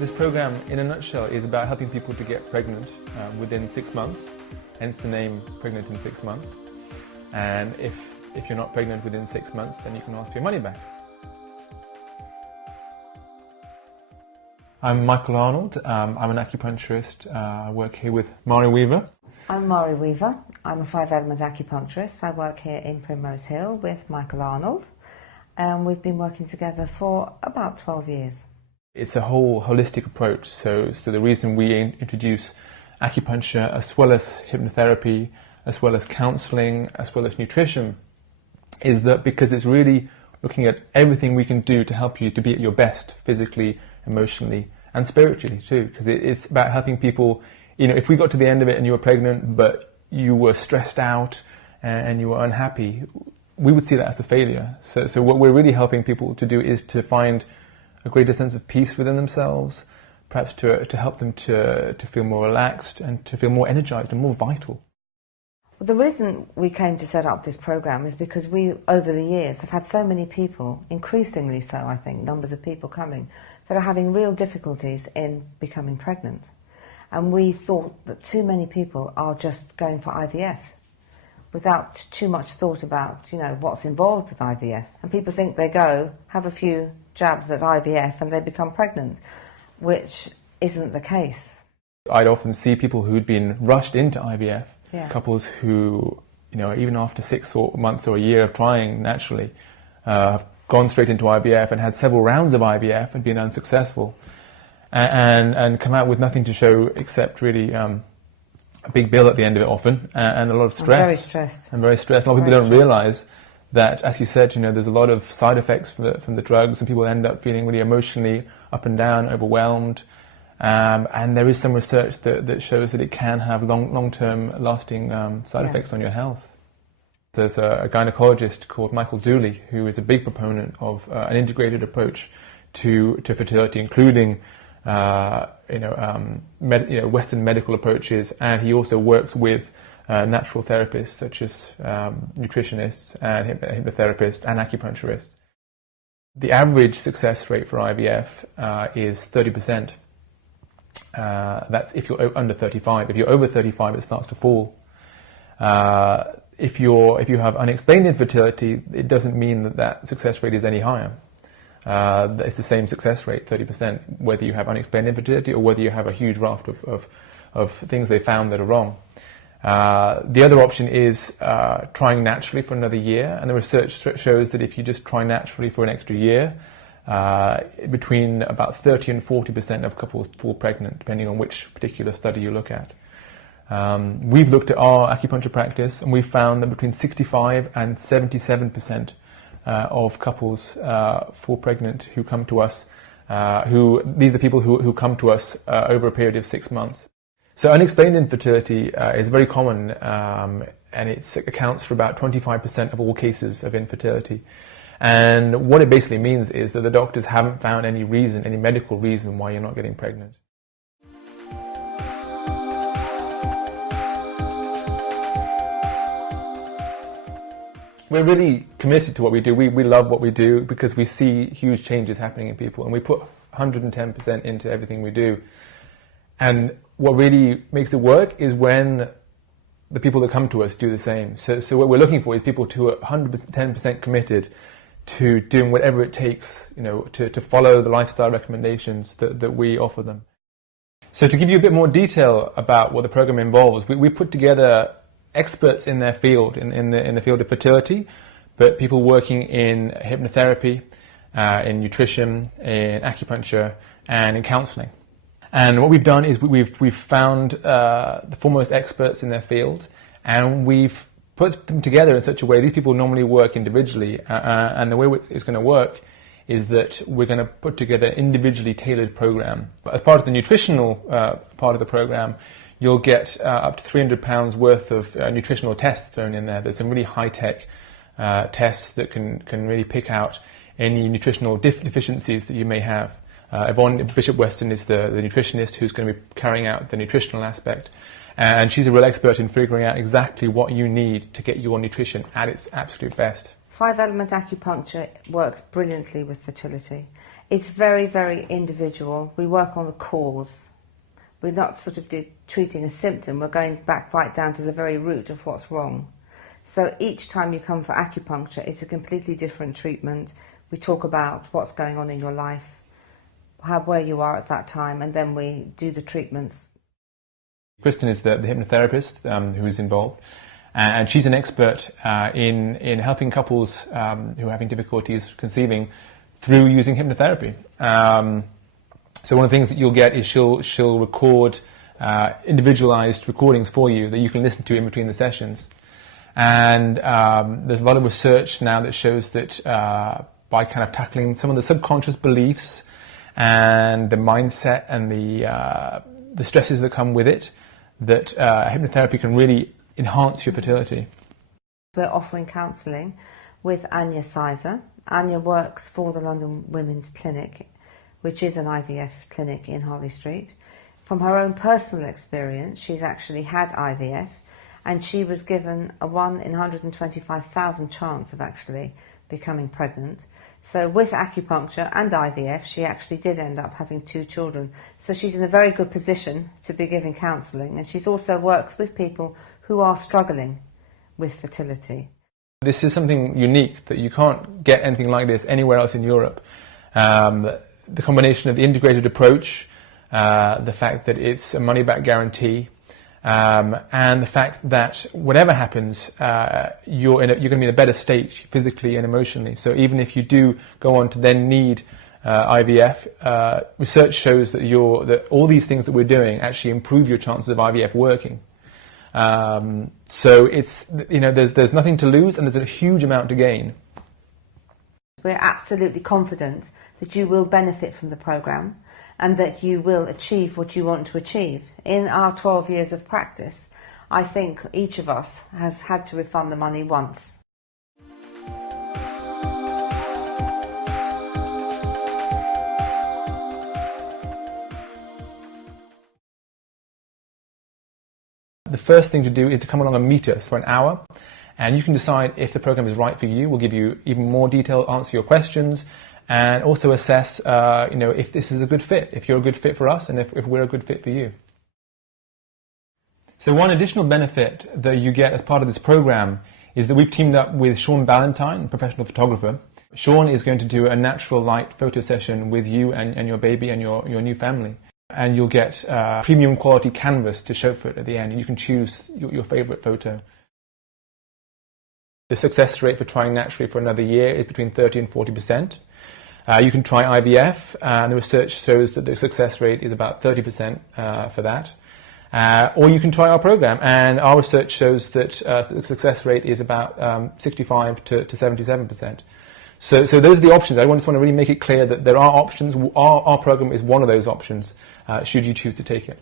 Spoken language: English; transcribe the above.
This program, in a nutshell, is about helping people to get pregnant within 6 months, hence the name Pregnant in 6 Months. And if you're not pregnant within 6 months, then you can ask for your money back. I'm Michael Arnold. I'm an acupuncturist. I work here with Mari Weaver. I'm Mari Weaver. I'm a 5-element acupuncturist. I work here in Primrose Hill with Michael Arnold. And we've been working together for about 12 years. It's a whole holistic approach. So the reason we introduce acupuncture as well as hypnotherapy, as well as counselling, as well as nutrition, is that because it's really looking at everything we can do to help you to be at your best physically, emotionally and spiritually too, because it's about helping people. You know, if we got to the end of it and you were pregnant but you were stressed out and you were unhappy, we would see that as a failure. So what we're really helping people to do is to find a greater sense of peace within themselves, perhaps to help them to feel more relaxed and to feel more energized and more vital. Well, the reason we came to set up this program is because we, over the years, have had so many people, increasingly so I think, numbers of people coming, that are having real difficulties in becoming pregnant. And we thought that too many people are just going for IVF without too much thought about, you know, what's involved with IVF. And people think they go, have a few jabs at IVF and they become pregnant, which isn't the case. I'd often see people who'd been rushed into IVF, yeah. Couples who, you know, even after 6 months or a year of trying naturally, have gone straight into IVF and had several rounds of IVF and been unsuccessful, and come out with nothing to show except really a big bill at the end of it often, and a lot of stress. I'm very stressed. And very stressed. A lot of people don't realise that, as you said, you know, there's a lot of side effects from the drugs, and people end up feeling really emotionally up and down, overwhelmed. And there is some research that shows that it can have long-term lasting side effects on your health. There's a gynecologist called Michael Dooley who is a big proponent of an integrated approach to fertility, including Western medical approaches, and he also works with natural therapists such as nutritionists and hypnotherapists and acupuncturists. The average success rate for IVF is 30%. That's if you're under 35. If you're over 35, it starts to fall. If you have unexplained infertility, it doesn't mean that success rate is any higher. It's the same success rate, 30%, whether you have unexplained infertility or whether you have a huge raft of things they found that are wrong. The other option is trying naturally for another year, and the research shows that if you just try naturally for an extra year, between about 30 and 40% of couples fall pregnant, depending on which particular study you look at. We've looked at our acupuncture practice, and we've found that between 65 and 77% of couples fall pregnant who come to us. These are people who come to us over a period of 6 months. So unexplained infertility is very common, and it accounts for about 25% of all cases of infertility. And what it basically means is that the doctors haven't found any medical reason why you're not getting pregnant. We're really committed to what we do. We love what we do because we see huge changes happening in people, and we put 110% into everything we do. And what really makes it work is when the people that come to us do the same. So what we're looking for is people who are 110% committed to doing whatever it takes, you know, to follow the lifestyle recommendations that we offer them. So to give you a bit more detail about what the program involves, we put together experts in their field, in the field of fertility, but people working in hypnotherapy, in nutrition, in acupuncture, and in counselling. And what we've done is we've found the foremost experts in their field, and we've put them together in such a way. These people normally work individually, and the way it's going to work is that we're going to put together an individually tailored program. But as part of the nutritional part of the program, you'll get up to £300 worth of nutritional tests thrown in there. There's some really high-tech tests that can really pick out any nutritional deficiencies that you may have. Yvonne Bishop Weston is the nutritionist who's going to be carrying out the nutritional aspect. And she's a real expert in figuring out exactly what you need to get your nutrition at its absolute best. 5-element acupuncture works brilliantly with fertility. It's very, very individual. We work on the cause. We're not sort of treating a symptom. We're going back right down to the very root of what's wrong. So each time you come for acupuncture, it's a completely different treatment. We talk about what's going on in your life, where you are at that time, and then we do the treatments. Kristen is the hypnotherapist who is involved, and she's an expert in helping couples who are having difficulties conceiving through using hypnotherapy. So one of the things that you'll get is she'll record individualized recordings for you that you can listen to in between the sessions. And there's a lot of research now that shows that by kind of tackling some of the subconscious beliefs and the mindset and the stresses that come with it, that hypnotherapy can really enhance your fertility. We're offering counselling with Anya Sizer. Anya works for the London Women's Clinic, which is an IVF clinic in Harley Street. From her own personal experience, she's actually had IVF, and she was given a 1 in 125,000 chance of actually becoming pregnant. So with acupuncture and IVF, she actually did end up having 2 children. So she's in a very good position to be giving counselling, and she also works with people who are struggling with fertility. This is something unique that you can't get anything like this anywhere else in Europe. The combination of the integrated approach, the fact that it's a money-back guarantee, and the fact that whatever happens, you're going to be in a better state physically and emotionally. So even if you do go on to then need IVF, research shows that all these things that we're doing actually improve your chances of IVF working. So it's, there's nothing to lose and there's a huge amount to gain. We're absolutely confident that you will benefit from the programme and that you will achieve what you want to achieve. In our 12 years of practice, I think each of us has had to refund the money once. The first thing to do is to come along and meet us for an hour, and you can decide if the program is right for you. We'll give you even more detail, answer your questions, and also assess if this is a good fit, if you're a good fit for us, and if we're a good fit for you. So one additional benefit that you get as part of this program is that we've teamed up with Sean Ballantyne, a professional photographer. Sean is going to do a natural light photo session with you and your baby and your new family. And you'll get premium quality canvas to show for it at the end, and you can choose your favourite photo. The success rate for trying naturally for another year is between 30 and 40%. You can try IVF, and the research shows that the success rate is about 30% for that. Or you can try our program, and our research shows that the success rate is about 65 to 77%. So those are the options. I just want to really make it clear that there are options. Our program is one of those options, should you choose to take it.